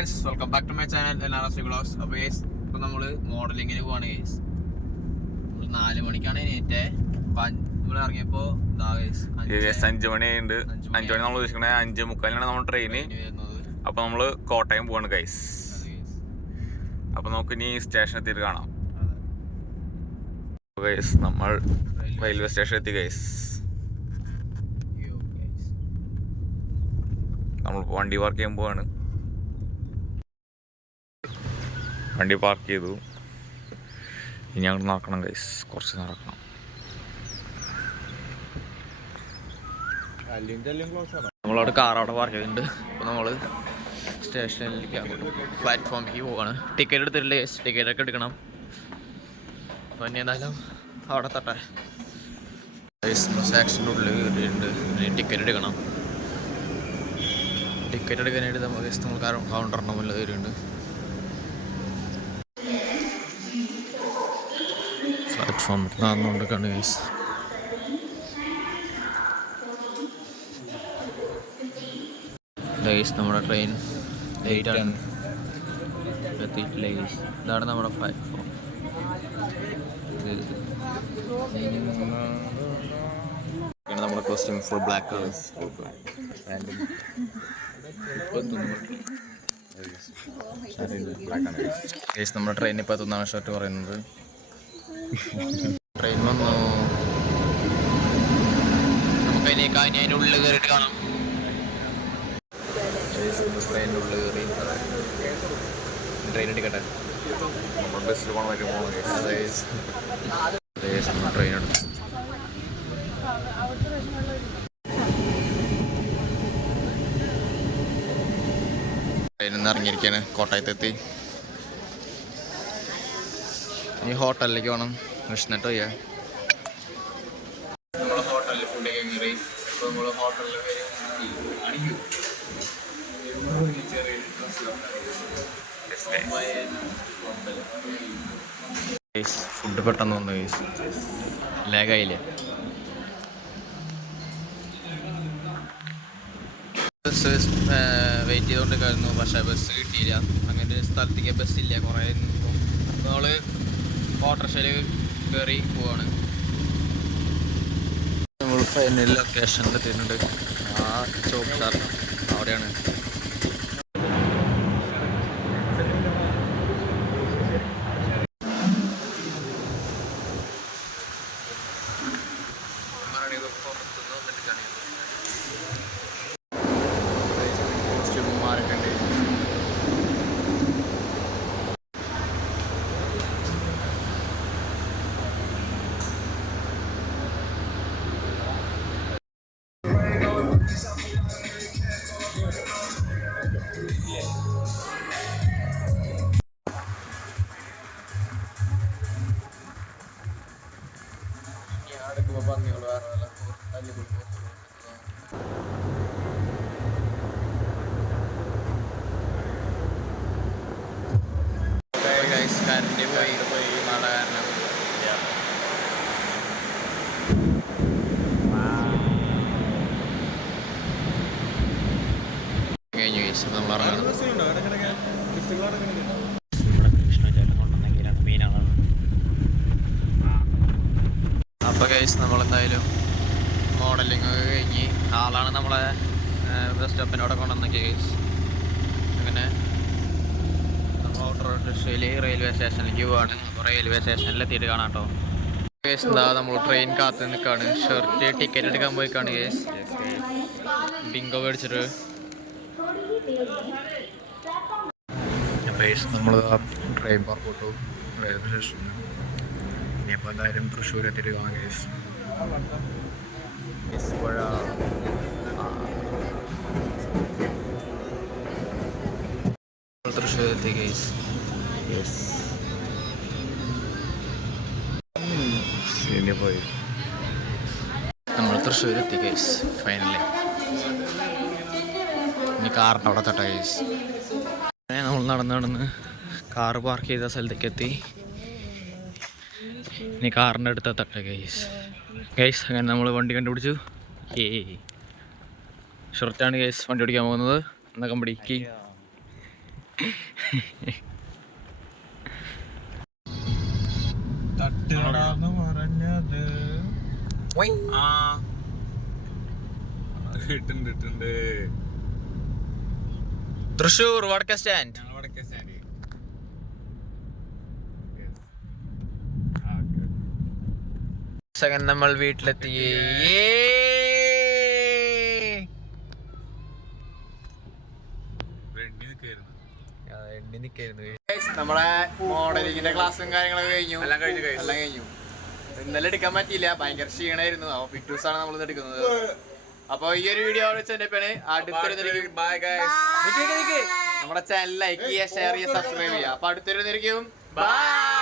Friends, welcome back to my channel NRS vlogs. അപ്പോൾ guys, ഇപ്പോൾ നമ്മൾ മോഡലിങ്ങിന് പോവാണ് ഗൈസ്. 4 മണിക്കാണ് എണീറ്റേ. നമ്മൾ ഇറങ്ങിയപ്പോൾ 5 മണിയുണ്ട്. 5 മണി നമ്മൾ ഉദ്ദേശിക്കണേ 5:45 നമ്മൾ ട്രെയിന്. അപ്പോൾ നമ്മൾ കോട്ടയം പോവാണ് ഗൈസ്. അപ്പോൾ നമുക്ക് ഇനി സ്റ്റേഷൻ എത്തിയിട്ട് കാണാം ഗൈസ്. നമ്മൾ റെയിൽവേ സ്റ്റേഷൻ എത്തി ഗൈസ്. നമ്മൾ വണ്ടി പാർക്ക് ചെയ്യാൻ പോവാണ്. വണ്ടി പാർക്ക് ചെയ്തു. ഇനി അങ്ങോട്ട് നടക്കണം ഗൈസ്, കുറച്ച് നടക്കണം. നമ്മളവിടെ കാർ അവിടെ പാർക്ക് ചെയ്തിട്ടുണ്ട്. അപ്പോൾ നമ്മൾ സ്റ്റേഷനിലേക്ക് പ്ലാറ്റ്ഫോമിലേക്ക് പോവാണ്. ടിക്കറ്റ് എടുത്തിട്ടില്ല ഗൈസ്, ടിക്കറ്റൊക്കെ എടുക്കണം. അപ്പോൾ ഇനി എന്തായാലും അവിടെ തട്ടെ സെക്ഷൻ്റെ ഉള്ളിൽ കയറിയിട്ടുണ്ട്. ഇനി ടിക്കറ്റ് എടുക്കണം. ടിക്കറ്റ് എടുക്കാനായിട്ട് നമ്മൾ കൗണ്ടറിൻ്റെ മുന്നിൽ കയറിയിട്ടുണ്ട്. പ്ലാറ്റ്ഫോം നടന്നുകൊണ്ടിരിക്കുകയാണ് ഗൈസ്. ഗൈസ്, നമ്മുടെ ട്രെയിൻ ലേറ്റാണ്, എത്തിയിട്ടില്ല ഗൈസ്. ഇതാണ് നമ്മുടെ പ്ലാറ്റ്ഫോം. നമ്മുടെ കോസ്റ്റ്യൂം ഫുൾ ബ്ലാക്ക് ആണ്. ഗൈസ്, നമ്മുടെ ട്രെയിൻ ഇപ്പോൾ എത്തുന്നതാണ് ഷർട്ട് പറയുന്നത്. ട്രെയിൻ വന്നു. നമുക്ക് ഇനി അതിൻ്റെ ഉള്ളിൽ കയറിയിട്ട് കാണാം. ട്രെയിനിൻ്റെ ഉള്ളിൽ കയറി ട്രെയിൻ എടുക്കട്ടെ. നമ്മൾ ബസ്സിൽ പോകണം. ട്രെയിൻ എടുത്തു. ട്രെയിനിൽ നിന്ന് ഇറങ്ങിയിരിക്കുകയാണ്. കോട്ടയത്തെത്തി. ഇനി ഹോട്ടലിലേക്ക് പോകണം. വിഷ്ണിട്ട് പോയാ നമ്മൾ ഹോട്ടലിൽ ഫുഡൊക്കെ കയറി. ഇപ്പോൾ നമ്മൾ ഹോട്ടലിൽ ഫുഡ് പെട്ടെന്ന് വന്നു ഗൈസ്. ലാഗായില്ലേ? ബസ് വെയിറ്റ് ചെയ്തുകൊണ്ടിരിക്കുന്നു. പക്ഷേ ബസ് കിട്ടിയില്ല. അങ്ങനെ ഒരു സ്ഥലത്തേക്ക് ബസ്സില്ല. കുറേ നിൽക്കും. നമ്മൾ ഓട്ടോറിക്ഷയിൽ കയറി പോവാണ്. നമ്മൾ ഫൈനൽ ലൊക്കേഷനിൽ എത്തിയിട്ടുണ്ട്. ആ ചോപ്പ് സാർ അവിടെയാണ്. കറണ്ട് പോയി മഴ കാരണം കഴിഞ്ഞു ഗൈസ്. നമ്മൾ ഇറങ്ങണം. അപ്പോൾ ഗൈസ്, നമ്മളെന്തായാലും മോഡലിംഗ് ഒക്കെ കഴിഞ്ഞ് ആളാണ് നമ്മളെ ബസ് സ്റ്റോപ്പിനോടെ കൊണ്ടുവന്ന ഗൈസ്. അങ്ങനെ നമ്മൾ ഓട്ടോറിക്ഷയിൽ റെയിൽവേ സ്റ്റേഷനിലേക്ക് പോവാണ്. അപ്പോൾ റെയിൽവേ സ്റ്റേഷനിൽ എത്തിയിട്ട് കാണാം കേട്ടോ ഗൈസ്. എന്താ നമ്മൾ ട്രെയിൻ കാത്ത് നിൽക്കുകയാണ്. ഷർട്ട് ടിക്കറ്റ് എടുക്കാൻ പോയിക്കാണ് ഗൈസ്. ബിങ്കോ മേടിച്ചിട്ട് നമ്മൾ ട്രെയിൻ പുറപ്പെട്ടു റെയിൽവേ സ്റ്റേഷനിൽ. ഇനിയിപ്പോൾ എന്തായാലും തൃശ്ശൂർ എത്തിയിട്ട് കാണാം ഗൈസ്. തൃശ്ശൂർ എത്തി ഗൈസ്. പോയി നമ്മൾ തൃശ്ശൂർ എത്തി ഗൈസ് ഫൈനലി. ഇനി കാറിൻ്റെ അവിടെ തട്ട ഗൈസ്. നമ്മൾ നടന്ന് കാറ് പാർക്ക് ചെയ്ത സ്ഥലത്തേക്ക് എത്തി. ഇനി കാറിൻ്റെ അടുത്ത തട്ട ഗൈസ്. അങ്ങനെ നമ്മൾ വണ്ടി കണ്ടുപിടിച്ചു. ഷർട്ടാണ് ഗൈസ് വണ്ടി ഓടിക്കാൻ പോകുന്നത്. എന്നൊക്കെ പിടിക്ക് തൃശ്ശൂർ വടക്കേ സ്റ്റാൻഡ്. സെക്കൻഡ് നമ്മൾ വീട്ടിലെത്തി. നമ്മളെ മോഡലിങ്ങിന്റെ ക്ലാസ്സും കാര്യങ്ങളൊക്കെ എല്ലാം കഴിഞ്ഞു. ഇന്നലെ എടുക്കാൻ പറ്റിയില്ല, ഭയങ്കര ക്ഷീണമായിരുന്നു. അപ്പൊ പിറ്റൂസാണ് നമ്മൾ എടുക്കുന്നത്. അപ്പൊ ഈ ഒരു വീഡിയോ വെച്ചാണ് അടുത്തൊരു നമ്മുടെ ചാനൽ ലൈക്ക് ചെയ്യുക, ഷെയർ ചെയ്യുക, സബ്സ്ക്രൈബ് ചെയ്യുക. അപ്പൊ അടുത്തൊരു ബൈ.